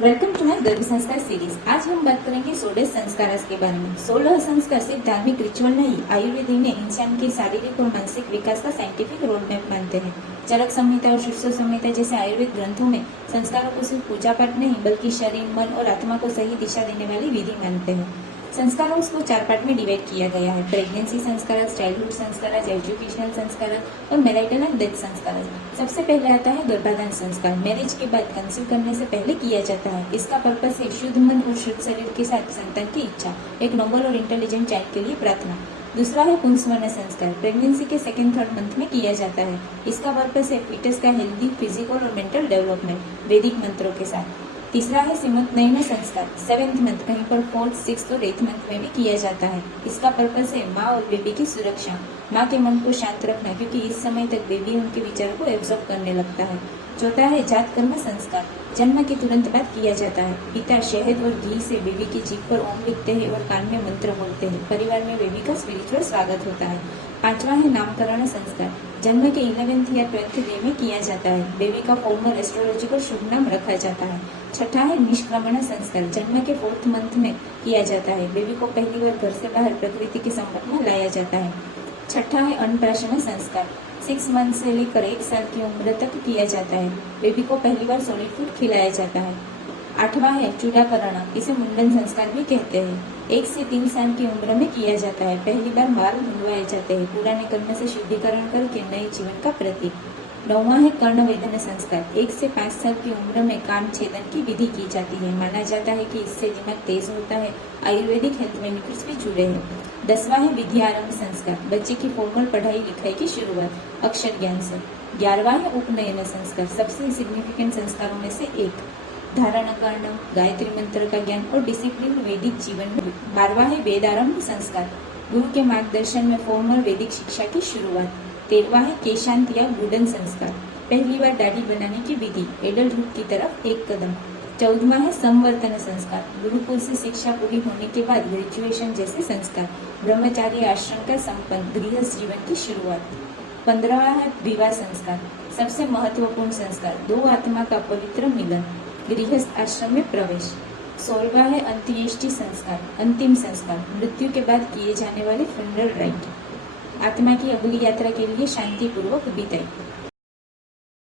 Welcome to my गर्भ संस्कार series. आज हम बात करेंगे 16 संस्कार के बारे में। 16 संस्कार सिर्फ धार्मिक रिचुअल नहीं, आयुर्वेद ने इंसान के शारीरिक और मानसिक विकास का साइंटिफिक रोड मैप मानते हैं। चरक संहिता और शीर्ष संहिता जैसे आयुर्वेद ग्रंथों में संस्कारों को सिर्फ पूजा पाठ नहीं बल्कि शरीर, मन और आत्मा को सही दिशा देने वाली विधि मानते हैं। संस्कारों को 4 पार्ट में डिवाइड किया गया है: प्रेगनेंसी संस्कार, चाइल्डहुड संस्कार, एजुकेशनल संस्कार और मैरिटल एंड डेथ संस्कार। सबसे पहले आता है गर्भाधान संस्कार। मैरिज के बाद कंसीव करने से पहले किया जाता है। इसका पर्पस है शुद्ध मन और शुद्ध शरीर के साथ संतान की इच्छा, एक नोबल और इंटेलिजेंट चाइल्ड के लिए प्रार्थना। दूसरा है पुंसवन संस्कार। प्रेगनेंसी के 2-3 मंथ में किया जाता है। इसका पर्पस है फीटस का हेल्दी फिजिकल और मेंटल डेवलपमेंट वैदिक मंत्रों के साथ। तीसरा है सीमंतनयन संस्कार। 7th मंथ, कहीं पर 4th, 6th और 8th मंथ में भी किया जाता है। इसका पर्पस है माँ और बेबी की सुरक्षा, माँ के मन को शांत रखना, क्योंकि इस समय तक बेबी उनके विचारों को एब्जॉर्ब करने लगता है। चौथा है जात कर्म संस्कार। जन्म के तुरंत बाद किया जाता है। पिता शहद और घी से बेबी की जीभ पर ओम लिखते हैं और कान में मंत्र बोलते हैं। परिवार में बेबी का स्पिरिचुअल स्वागत होता है। पांचवा है नामकरण संस्कार। जन्म के 11th या 12th डे में किया जाता है। बेबी का फॉर्मल एस्ट्रोलॉजिकल शुभ नाम रखा जाता है। छठा है निष्क्रमण संस्कार। जन्म के 4th मंथ में किया जाता है। बेबी को पहली बार घर से बाहर प्रकृति के संपर्क में लाया जाता है। छठा है अन्नप्राशन संस्कार। 6 मंथ से लेकर 1 साल की उम्र तक किया जाता है। बेबी को पहली बार सॉलिड फूड खिलाया जाता है। 8वां है चूड़ाकरण, इसे मुंडन संस्कार भी कहते हैं। 1 से 3 साल की उम्र में किया जाता है। पहली बार बाल मुंडवाए जाते हैं, पुराने कर्म से शुद्धिकरण करके नए जीवन का प्रतीक। 9वां है कर्ण वेदन संस्कार। 1 से 5 साल की उम्र में कान छेदन की विधि की जाती है। माना जाता है कि इससे दिमाग तेज होता है। आयुर्वेदिक हेल्थ बेनिफिट्स भी जुड़े हैं। 10वां है विद्यारंभ संस्कार। बच्चे की फॉर्मल पढ़ाई लिखाई की शुरुआत अक्षर ज्ञान से। 11वां है उपनयन संस्कार, सबसे सिग्निफिकेंट संस्कारों में से एक। धारण कर्ण, गायत्री मंत्र का ज्ञान और डिसिप्लिन वैदिक जीवन। 12वां है वेदारंभ संस्कार। गुरु के मार्गदर्शन में फॉर्मल वैदिक शिक्षा की शुरुआत। 13वां है केशांत या गुडन संस्कार, पहली बार दाढ़ी बनाने की विधि, एडल्टहुड की तरफ एक कदम। 14वां है संवर्तन संस्कार। गुरुकुल से शिक्षा पूरी होने के बाद ग्रेजुएशन जैसे संस्कार। ब्रह्मचारी आश्रम का संपन्न, गृहस्थ जीवन की शुरुआत। 15वां है विवाह संस्कार, सबसे महत्वपूर्ण संस्कार, 2 आत्मा का पवित्र मिलन, गृहस्थ आश्रम में प्रवेश। 16वां है अंत्येष्टि संस्कार, अंतिम संस्कार, मृत्यु के बाद किए जाने वाले फ्यूनरल राइट, आत्मा की अगली यात्रा के लिए शांतिपूर्वक विदाई।